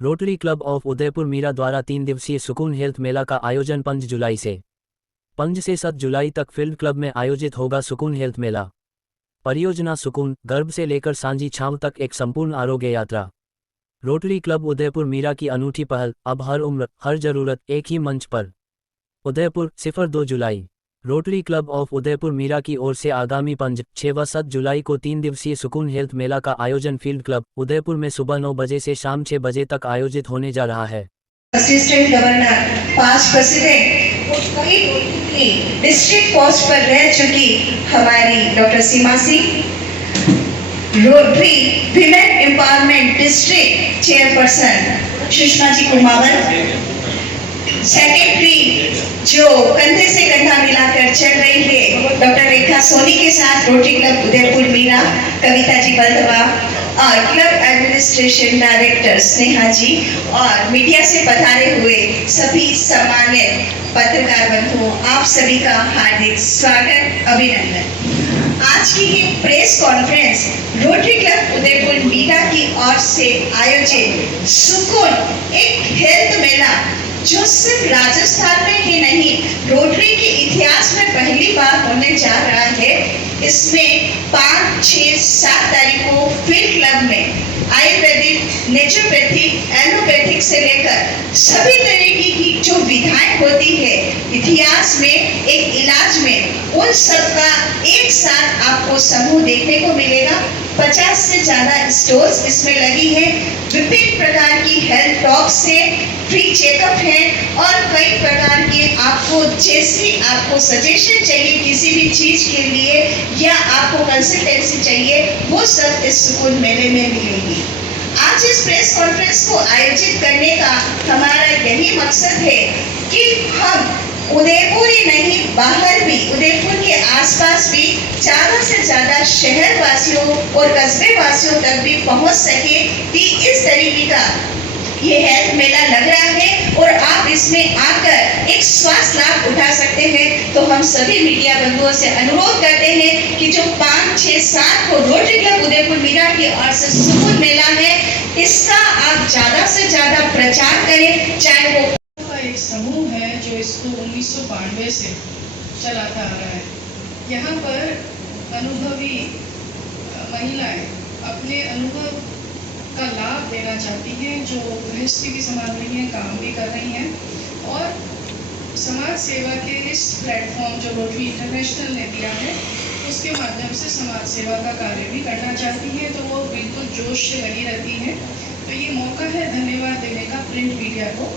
Rotary club of Udaipur Meera द्वारा 3 दिवसीय सुकून हेल्थ मेला का आयोजन 5 जुलाई से 7 जुलाई तक फील्ड क्लब में आयोजित होगा। सुकून हेल्थ मेला परियोजना सुकून गर्भ से लेकर सांझी छांव तक एक संपूर्ण आरोग्य यात्रा। रोटरी क्लब उदयपुर मीरा की अनूठी पहल, अब हर उम्र हर जरूरत एक ही मंच पर। उदयपुर 02 जुलाई। Rotary club of Udaipur Meera की ओर से आगामी 5, 6 व 7 जुलाई को 3 दिवसीय सुकून हेल्थ मेला का आयोजन फील्ड क्लब उदयपुर में सुबह 9 बजे से शाम 6 बजे तक आयोजित होने जा रहा है। असिस्टेंट गवर्नर, पास्ट प्रेसिडेंट और कई डिस्ट्रिक्ट पोस्ट पर रह चुकी हमारी doctor Seema Singh, rotary women empowerment district chairperson Sushma ji Kumawat, secretary जो कंधे से कंधा मिलाकर चल रही है डॉक्टर रेखा सोनी के साथ रोटरी क्लब उदयपुर मीरा कविता जी बल्दवा, और क्लब एडमिनिस्ट्रेशन डायरेक्टर स्नेहा जी, और मीडिया से पधारे हुए सभी सम्मानित पत्रकार बंधुओं, आप सभी का हार्दिक स्वागत, अभिनंदन। आज की ये press conference rotary club Udaipur Meera की ओर से आयोजित सुकून एक हेल्थ मेला, जो सिर्फ राजस्थान में ही नहीं रोटरी के इतिहास में पहली बार होने जा रहा है। इसमें 5, 6, 7 तारीख को फील्ड क्लब में आयुर्वेदिक, नेचुरोपैथिक, एलोपैथिक से लेकर सभी तरीके की जो विधाएं होती है इतिहास में, एक इलाज में, उन सब का एक साथ आपको समूह देखने को मिलेगा। 50 से ज्यादा स्टोर्स इसमें लगी है। विभिन्न प्रकार की हेल्थ टॉक से फ्री चेकअप है, और कई प्रकार के आपको जैसी आपको सजेशन चाहिए किसी भी चीज के लिए या आपको कंसल्टेंसी चाहिए, वो सब इस सुकून मेले में मिलेगी। आज इस प्रेस कॉन्फ्रेंस को आयोजित करने का हमारा यही मकसद है कि हम उदयपुर ही नहीं, बाहर भी, उदयपुर के आसपास भी ज्यादा से ज्यादा शहर वासियों और कस्बे वासियों तक भी पहुंच सके कि इस तरीके का ये हेल्थ मेला लग रहा है और आप इसमें आकर एक स्वास्थ्य लाभ उठा सकते हैं। तो हम सभी मीडिया बंधुओं से अनुरोध करते हैं कि जो 5, 6, 7 को रोटरी क्लब उदयपुर मीरा की ओर से सुकून मेला है, इसका आप ज्यादा से ज्यादा प्रचार करें। चाहे वो एक समूह है जो इसको 1992 से चलाता आ रहा है। यहाँ पर अनुभवी महिलाएं अपने अनुभव का लाभ देना चाहती हैं, जो गृहस्थी भी संभाल रही हैं, काम भी कर रही हैं, और समाज सेवा के इस प्लेटफॉर्म जो रोटरी इंटरनेशनल ने दिया है उसके माध्यम से समाज सेवा का कार्य भी करना चाहती हैं। तो वो बिल्कुल जोश से लगी रहती हैं। तो ये मौका है धन्यवाद देने का प्रिंट मीडिया को,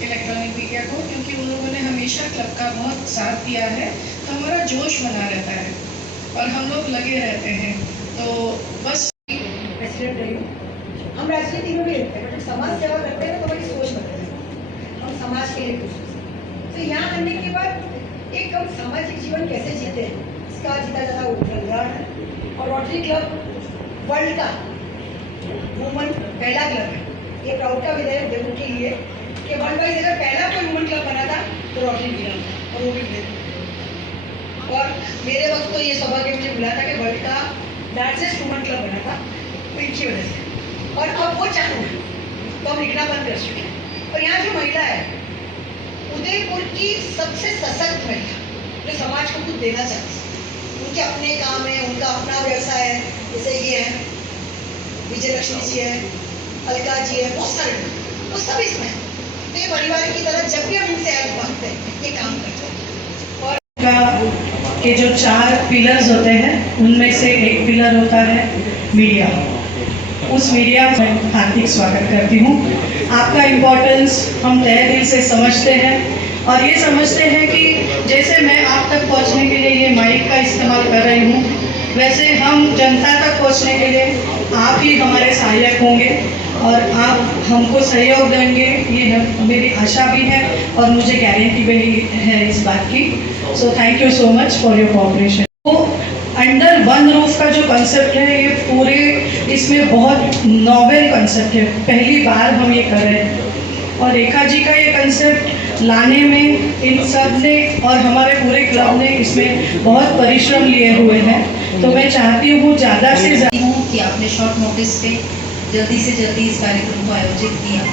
इलेक्ट्रॉनिक मीडिया को, क्योंकि उन लोगों ने हमेशा क्लब का बहुत साथ दिया है। तो हमारा जोश बना रहता है और हम लोग लगे रहते हैं। तो बस प्रेसिडेंट रही हूँ। हम राजनीति में भी रहते हैं, बट समाज सेवा करते हैं तो हमारी सोच बदलती है, हम समाज के लिए कुछ। तो यहाँ आने के बाद एक हम सामाजिक जीवन कैसे जीते हैं इसका जीता जाता उदाहरण है। और रोटरी क्लब वर्ल्ड का वुमन पहला क्लब है। ये प्राउड का विषय है देवू के लिए कि वर्ल्ड वाइज अगर पहला कोई वुमन क्लब बना था तो रोटरी मिला था, और वो भी देवू। और मेरे वक्त तो ये सौभाग्य मुझे मिला था कि वर्ल्ड का लार्जेस्ट वुमन क्लब बना था, तो इनकी वजह से। और अब वो चालू है तो हम लिखना बंद कर चुके हैं। और यहाँ जो महिला है उदयपुर की सबसे सशक्त महिला, जो समाज को कुछ देना चाहती है, उनके अपने काम है, उनका अपना व्यवसाय है। जैसे ये है विजय लक्ष्मी जी है, अलका जी है, बहुत सारे लोग, वो सब इसमें है। तो ये परिवार की तरह जब भी हम इनसे हेल्प मांगते हैं ये काम करते हैं। और के जो 4 पिलर्स होते हैं उनमें से एक पिलर होता है मीडिया। उस मीडिया में हार्दिक स्वागत करती हूँ। आपका इम्पोर्टेंस हम तहे दिल से समझते हैं, और ये समझते हैं कि जैसे मैं आप तक पहुँचने के लिए ये माइक का इस्तेमाल कर रही हूँ, वैसे हम जनता तक पहुँचने के लिए आप ही हमारे सहायक होंगे और आप हमको सहयोग देंगे, ये मेरी आशा भी है और मुझे गारंटी भी है इस बात की। So thank you so much for your cooperation. Under one roof का जो कंसेप्ट है, ये पूरे इसमें बहुत नॉवेल कंसेप्ट है, पहली बार हम ये कर रहे हैं। और रेखा जी का ये कंसेप्ट लाने में इन सब ने और हमारे पूरे क्लब ने इसमें बहुत परिश्रम लिए हुए हैं। तो मैं चाहती हूँ ज़्यादा से ज़्यादा कि आपने शॉर्ट नोटिस पे जल्दी से जल्दी इस कार्यक्रम को आयोजित किया।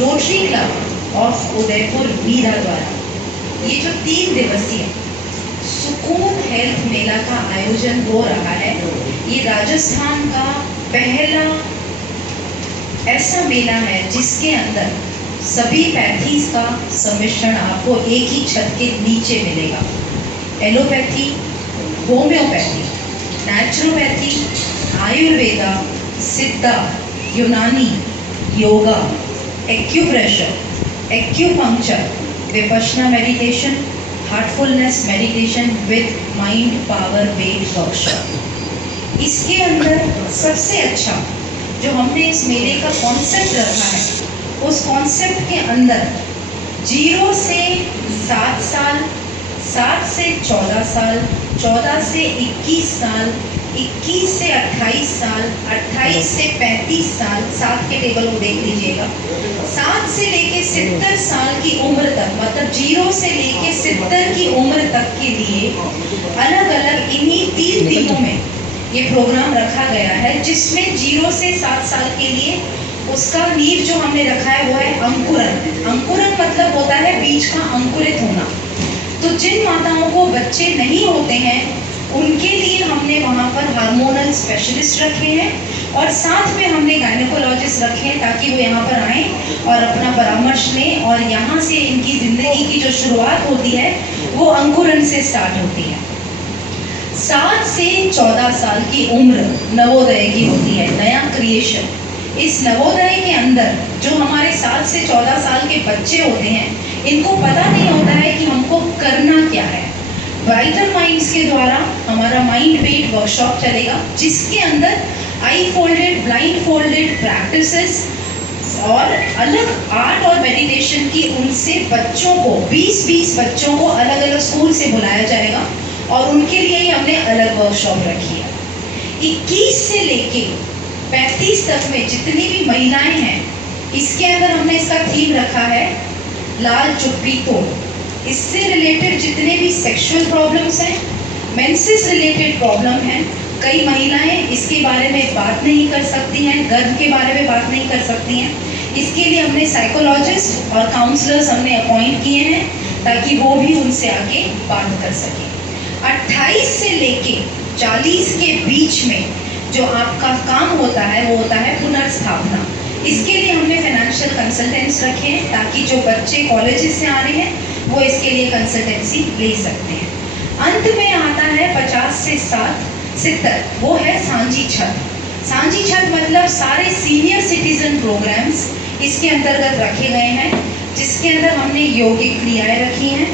Rotary club of Udaipur Meera द्वारा ये जो 3 दिवसीय सुकून हेल्थ मेला का आयोजन हो रहा है, ये राजस्थान का पहला ऐसा मेला है जिसके अंदर सभी पैथीज का सम्मिश्रण आपको एक ही छत के नीचे मिलेगा। एलोपैथी, होम्योपैथी, नेचुरोपैथी, आयुर्वेदा, सिद्धा, यूनानी, yoga, acupressure, acupuncture, Vipassana meditation, Heartfulness meditation with mind power based workshop. इसके अंदर सबसे अच्छा जो हमने इस मेले का कॉन्सेप्ट रखा है, उस कॉन्सेप्ट के अंदर 0 से 7 साल, 7 से 14 साल, 14 से 21 साल, 21 से 28 साल, 28 से 35 साल, 7 के टेबल को देख लीजिएगा, 7 से लेके 70 साल की उम्र तक, मतलब 0 से लेके 70 की उम्र तक के लिए अलग अलग इन्हीं 3 दिनों में ये प्रोग्राम रखा गया है, जिसमें 0 से 7 साल के लिए उसका नींव जो हमने रखा है वो है अंकुरन। अंकुरन मतलब होता है बीज का अंकुरित होना। तो जिन माताओं को बच्चे नहीं होते हैं उनके लिए हमने वहाँ पर हार्मोनल स्पेशलिस्ट रखे हैं और साथ में हमने गायनेकोलॉजिस्ट रखे हैं ताकि वो यहाँ पर आएँ और अपना परामर्श लें और यहाँ से इनकी ज़िंदगी की जो शुरुआत होती है वो अंकुरन से स्टार्ट होती है। 7 से 14 साल की उम्र नवोदय की होती है, नया क्रिएशन। इस नवोदय के अंदर जो हमारे 7 से 14 साल के बच्चे होते हैं, इनको पता नहीं होता है कि हमको करना क्या है। ब्राइटर माइंड्स के द्वारा हमारा माइंड बेस्ड वर्कशॉप चलेगा, जिसके अंदर आई फोल्डेड, ब्लाइंड फोल्डेड प्रैक्टिसेस और अलग आर्ट और मेडिटेशन की उनसे बच्चों को 20-20 बच्चों को अलग अलग स्कूल से बुलाया जाएगा और उनके लिए ही हमने अलग वर्कशॉप रखी है। 21 से लेके 35 तक में जितनी भी महिलाएं हैं, इसके अंदर हमने इसका थीम रखा है लाल चुप्पी तोड़। इससे रिलेटेड जितने भी सेक्सुअल प्रॉब्लम्स हैं, मेंसेस रिलेटेड प्रॉब्लम हैं, कई महिलाएं इसके बारे में बात नहीं कर सकती हैं, गर्भ के बारे में बात नहीं कर सकती हैं। इसके लिए हमने साइकोलॉजिस्ट और काउंसलर्स हमने अपॉइंट किए हैं ताकि वो भी उनसे आके बात कर सकें। 28 से लेके 40 के बीच में जो आपका काम होता है वो होता है पुनर्स्थापना। इसके लिए हमने फाइनेंशियल कंसल्टेंट्स रखे हैं ताकि जो बच्चे कॉलेजेस से आ रहे हैं वो इसके लिए कंसल्टेंसी ले सकते हैं। अंत में आता है 50 से 70, वो है सांझी छत। सांझी छत मतलब सारे सीनियर सिटीजन प्रोग्राम्स इसके अंतर्गत रखे गए हैं, जिसके अंदर हमने योगिक क्रियाएं रखी हैं,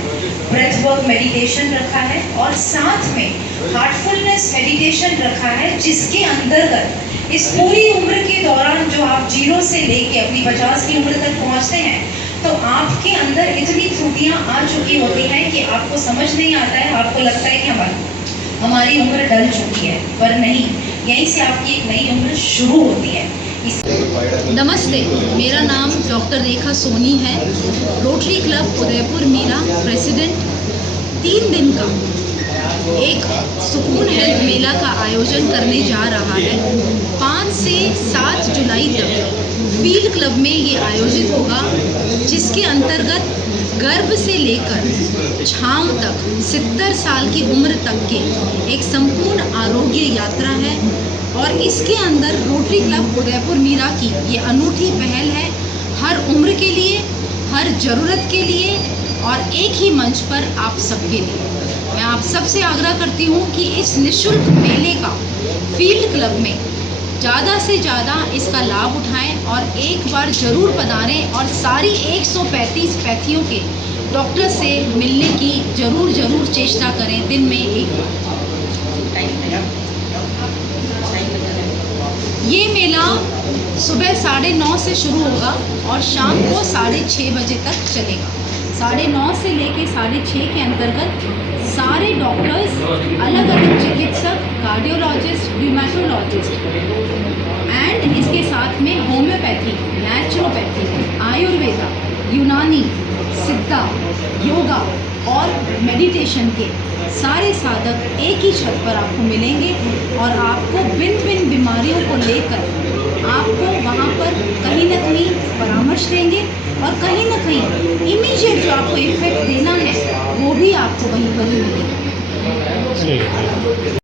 ब्रेथ वर्क मेडिटेशन रखा है और साथ में हार्टफुलनेस मेडिटेशन रखा है, जिसके अंतर्गत इस पूरी उम्र के दौरान जो आप 0 से लेके अपनी 50 की उम्र तक पहुंचते हैं तो आपके अंदर इतनी त्रुटियां आ चुकी होती हैं कि आपको समझ नहीं आता है, आपको लगता है कि हमारी उम्र डल चुकी है, पर नहीं, यहीं से आपकी एक नई उम्र शुरू होती है। नमस्ते, मेरा नाम डॉक्टर रेखा सोनी है। Rotary club Udaipur Meera president 3 दिन का एक सुकून हेल्थ मेला का आयोजन करने जा रहा है। 5 से 7 जुलाई तक फील्ड क्लब में ये आयोजित होगा, जिसके अंतर्गत गर्भ से लेकर छांव तक 70 साल की उम्र तक के एक संपूर्ण आरोग्य यात्रा है और इसके अंदर रोटरी क्लब उदयपुर मीरा की ये अनूठी पहल है, हर उम्र के लिए, हर ज़रूरत के लिए और एक ही मंच पर आप सबके लिए। मैं आप सबसे आग्रह करती हूँ कि इस निःशुल्क मेले का फील्ड क्लब में ज़्यादा से ज़्यादा इसका लाभ उठाएं और एक बार ज़रूर पधारें और सारी 135 पैथियों के डॉक्टर से मिलने की ज़रूर चेष्टा करें, दिन में एक बार। ये मेला सुबह 9:30 से शुरू होगा और शाम को 6:30 बजे तक चलेगा। 9:30 से लेके 6:30 के अंतर्गत सारे डॉक्टर्स, अलग अलग चिकित्सक, कार्डियोलॉजिस्ट, र्यूमेटोलॉजिस्ट एंड इसके साथ में होम्योपैथी, नेचुरोपैथी, आयुर्वेदा, यूनानी, सिद्धा, योगा और मेडिटेशन के सारे साधक एक ही छत पर आपको मिलेंगे और आपको भिन्न भिन्न बीमारियों को लेकर आपको वहाँ पर कहीं ना कहीं परामर्श देंगे और कहीं ना कहीं इमीडिएट जो आपको इफेक्ट देना है वो भी आपको वहीं पर ही मिलेगा।